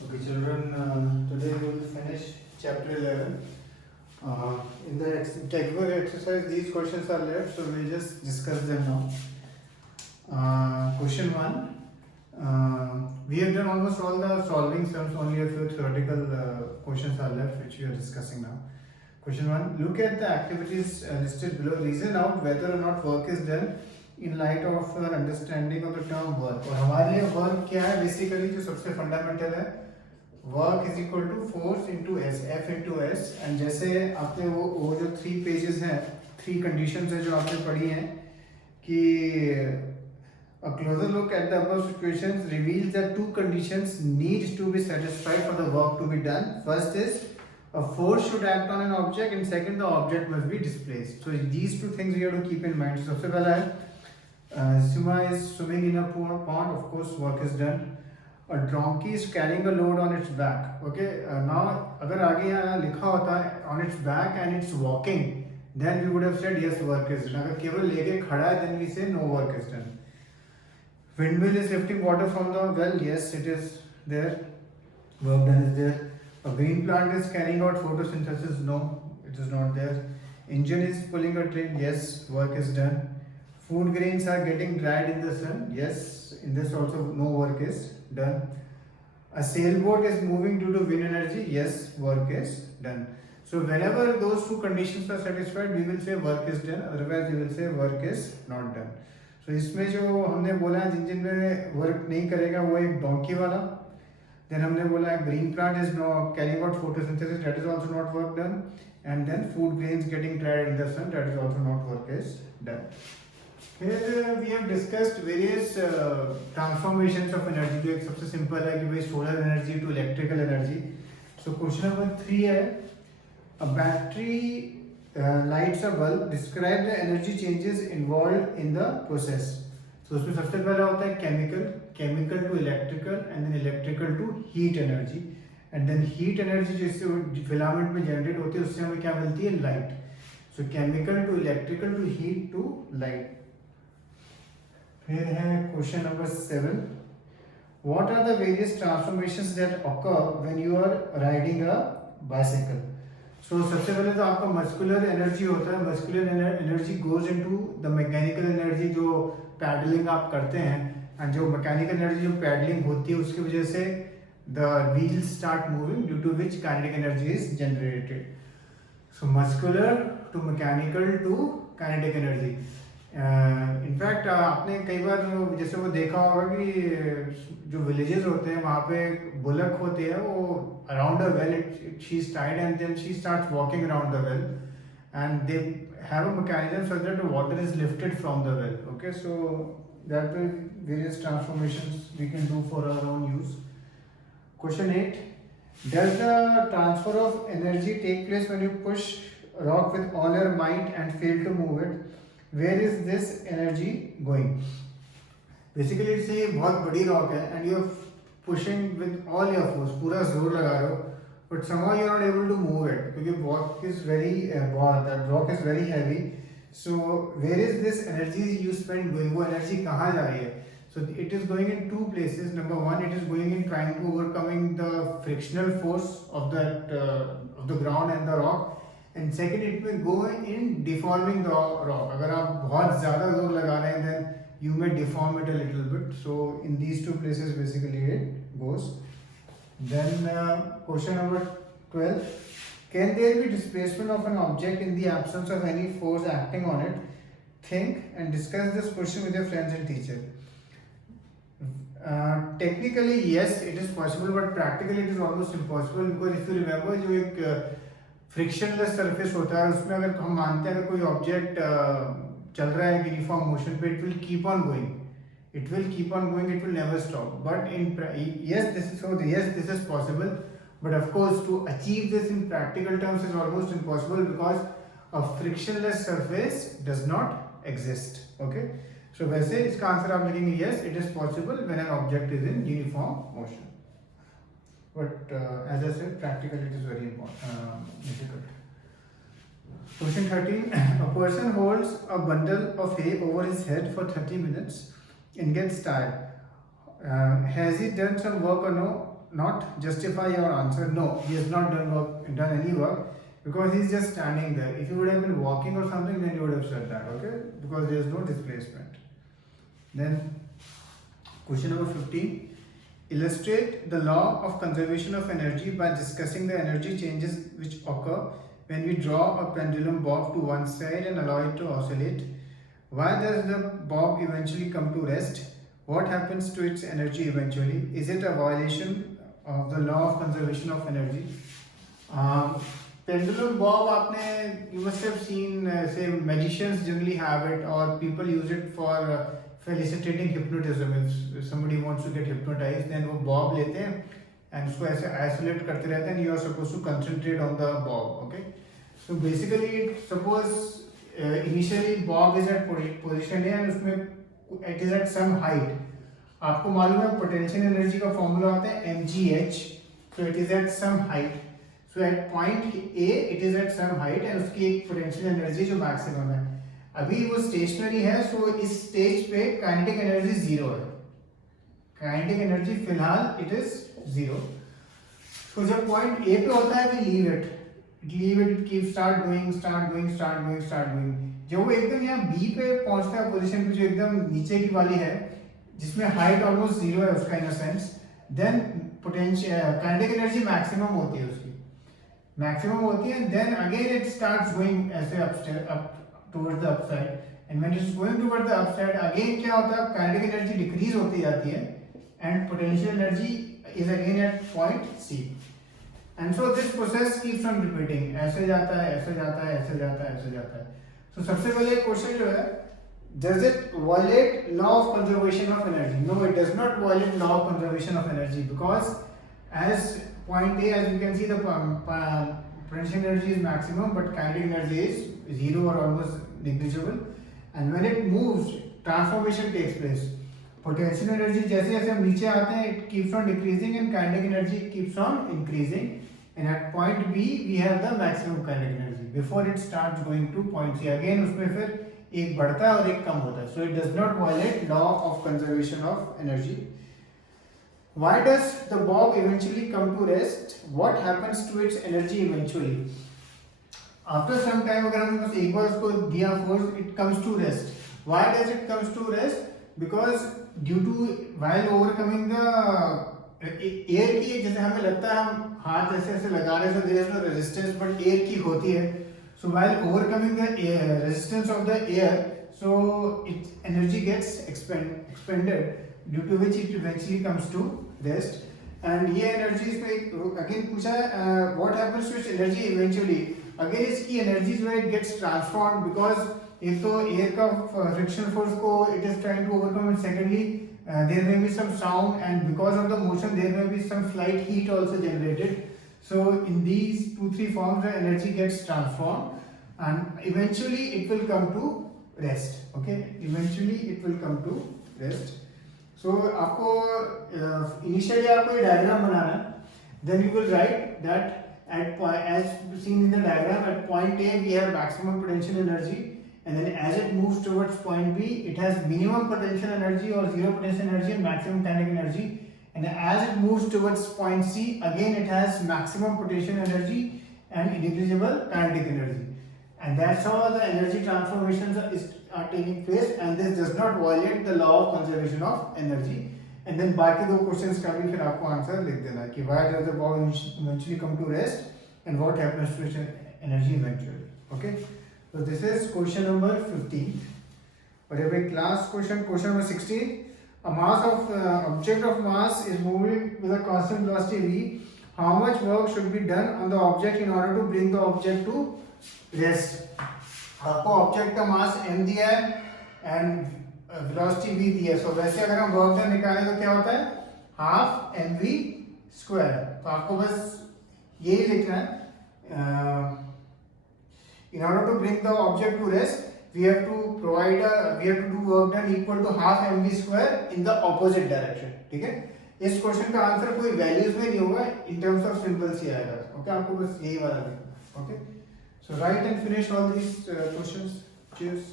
Okay, children, today we will finish chapter 11. In the textbook exercise, these questions are left, so we'll just discuss them now. Question 1. We have done almost all the solving sums, only a few theoretical questions are left, which we are discussing now. Question 1. Look at the activities listed below. Reason out whether or not work is done in light of your understanding of the term work. और हमारे लिए work क्या है? Basically जो सबसे fundamental है, work is equal to force into S, F into S. And जैसे आपने वो जो 3 पेजेस हैं, 3 कंडीशंस है जो आपने पढ़ी हैं कि a closer look at the above situations reveals that 2 conditions needs to be satisfied for the work to be done. First is a force should act on an object, and second the object must be displaced. So these 2 things we have to keep in mind. So सबसे पहला है Suma is swimming in a pond, of course work is done. A donkey is carrying a load on its back. Okay, now अगर आगे यहाँ लिखा होता है on its back and it's walking, then we would have said yes, work is done. अगर केवल लेके खड़ा है, then we say no, work is done. Windmill is lifting water from the well. Yes, it is there. Work done is there. A green plant is carrying out photosynthesis. No, it is not there. Engine is pulling a train. Yes, work is done. Food grains are getting dried in the sun. Yes, in this also no work is done. A sailboat is moving due to wind energy. Yes, work is done. So whenever those 2 conditions are satisfied, we will say work is done. Otherwise, we will say work is not done. So इसमें जो हमने बोला है जिन में work नहीं करेगा वो एक डोंकी वाला. Then हमने बोला है green plant is not carrying out photosynthesis. That is also not work done. And then food grains getting dried in the sun. That is also not work is done. Here we have discussed various transformations of energy. जो एक सबसे simple है कि भाई solar energy to electrical energy. So question number 3 है, a battery lights a bulb. Describe the energy changes involved in the process. So उसमें सबसे पहला होता है chemical to electrical, and then electrical to heat energy, and then heat energy जिससे filament में generate होती है उससे हमें क्या मिलती है? Light. So chemical to electrical to heat to light. फिर है question number 7. What are the various transformations that occur when you are riding a bicycle? So सबसे पहले तो आपका मस्कुलर एनर्जी होता है. Muscular energy goes into the mechanical energy जो paddling आप करते हैं, एंड जो मैकेनिकल एनर्जी जो पैडलिंग होती है उसकी वजह से the wheels start moving, due to which kinetic energy is generated. So muscular to mechanical to kinetic energy. In fact आपने कई बार जैसे वो देखा होगा कि जो विलेजेस होते हैं वहाँ पे बुलक होती है, वो around a well she is tied and then she starts walking around the well and they have a mechanism so that the water is lifted from the well. Okay, so that various transformations we can do for our own use. Question 8. Does the transfer of energy take place when you push rock with all your might and fail to move it? Where is this energy going? Basically it's a बहुत बड़ी rock है and you are pushing with all your force, पूरा जोर लगा रहे हो, but somehow you are not able to move it क्योंकि rock is very that rock is very heavy. So where is this energy you spend going? वो energy कहाँ जा रही है? So it is going in 2 places. Number 1, it is going in trying to overcoming the frictional force of that of the ground and the rock. And second, it will go in deforming the rock. अगर आप बहुत ज़्यादा जोर लगा रहे हैं, then you may deform it a little bit. So in these 2 places, basically it goes. Then question number 12. Can there be displacement of an object in the absence of any force acting on it? Think and discuss this question with your friends and teacher. Technically yes, it is possible, but practically it is almost impossible because if you remember जो एक frictionless surface होता है उसमें अगर हम मानते हैं अगर कोई ऑब्जेक्ट चल रहा है यूनिफॉर्म मोशन पे, it will keep on going, it will never stop. But in this is possible, but of course to achieve this in practical terms is almost impossible because a frictionless surface does not exist. Okay, so वैसे इसका answer आप लिखेंगे yes, it is possible when an object is in uniform motion. But as I said, practically it is very difficult. Question 13. A person holds a bundle of hay over his head for 30 minutes and gets tired. Has he done some work or no? not justify your answer. No, he has not done any work because he's just standing there. If you would have been walking or something, then you would have said that, okay? Because there is no displacement. Then question number 15. Illustrate the law of conservation of energy by discussing the energy changes which occur when we draw a pendulum bob to one side and allow it to oscillate. Why does the bob eventually come to rest? What happens to its energy eventually? Is it a violation of the law of conservation of energy? Pendulum bob, आपने you must have seen, say magicians generally have it, or people use it for facilitating hypnotism. If somebody wants to get hypnotized, then वो bob लेते हैं and उसको ऐसे isolate करते रहते हैं, and you are supposed to concentrate on the bob. Okay, so basically suppose initially bob is at position A and उसमें it is at some height. आपको मालूम है पोटेंशियल एनर्जी का फॉर्मूला होता है mgh, so it is at some height. So at point A it is at some height and उसकी एक potential energy जो मैक्सिमम है. अभी वो स्टेशनरी है, सो इस स्टेज पे काइनेटिक एनर्जी जीरो है. काइनेटिक एनर्जी फिलहाल इट इज जीरो. तो जब पॉइंट ए पे होता है we leave it keep start going. जब वो एकदम यहाँ बी पे पहुंचता है पोजीशन पे जो एकदम नीचे की वाली है जिसमें हाइट ऑलमोस्ट जीरो है उसका in a sense, then potential kinetic energy maximum होती है उसकी, मैक्सिमम होती है. Then again it starts going ऐसे up towards the upside, and when it is going towards the upside again क्या होता है, kinetic energy decrease होती जाती है and potential energy is again at point C, and so this process keeps on repeating. ऐसे जाता है. So सबसे पहले क्वेश्चन जो है, does it violate law of conservation of energy? No, it does not violate law of conservation of energy, because as point A, as you can see, the potential energy is maximum but kinetic energy is zero or almost negligible, and when it moves transformation takes place. Potential energy जैसे जैसे हम नीचे आते हैं it keeps on decreasing and kinetic energy keeps on increasing, and at point B we have the maximum kinetic energy before it starts going to point C. again उसमें फिर एक बढ़ता है और एक कम होता है. So it does not violate law of conservation of energy. Why does the bob eventually come to rest? What happens to its energy eventually? After some time, अगर हमने बस एक बार उसको दिया force, it comes to rest. Why does it comes to rest? Because due to while overcoming the air की, जैसे हमें लगता है हम हाथ ऐसे ऐसे लगा रहे हैं, so there is no resistance, but air की होती है. So while overcoming the resistance of the air, so its energy gets expended, due to which it eventually comes to rest. And ये एनर्जी पे अगेन पूछा है what happens to its energy eventually. Again इसकी energy जो है it gets transformed, because एक तो air का फ्रिक्शन फोर्स को it is trying to overcome, and secondly there may be some sound, and because of the motion there may be some slight heat also generated. So in these 2-3 forms the energy gets transformed and eventually it will come to rest. Okay, eventually it will come to rest. So आपको initially आपको ये diagram बनाना है. Then you will write that at as seen in the diagram, at point A we have maximum potential energy, and then as it moves towards point B it has minimum potential energy or zero potential energy and maximum kinetic energy, and as it moves towards point C again it has maximum potential energy and negligible kinetic energy, and that's how the energy transformations are taking place, and this does not violate the law of conservation of energy. And then बाकी दो questions का भी फिर आपको answer लिख देना है कि why does the bob eventually come to rest and what happens to its energy eventually. Okay, so this is question number 15. और अब एक last question number 16. A mass of object of mass is moving with a constant velocity v. How much work should be done on the object in order to bring the object to rest? आपको object का मास m दिया है and velocity v दिया है. सो वैसे अगर हम work done निकालें तो क्या होता है, हाफ mv स्क्वायर. तो आपको बस यही लिखना है, in order to bring the object to rest we have to do work done equal to half mv square in the opposite direction. ठीक है, इस क्वेश्चन का आंसर कोई वैल्यूज में नहीं होगा, इन टर्म्स ऑफ सिंबल्स ही आएगा. ओके, आपको बस यही वाला लिखना. Okay, so write and finish all these questions. Cheers.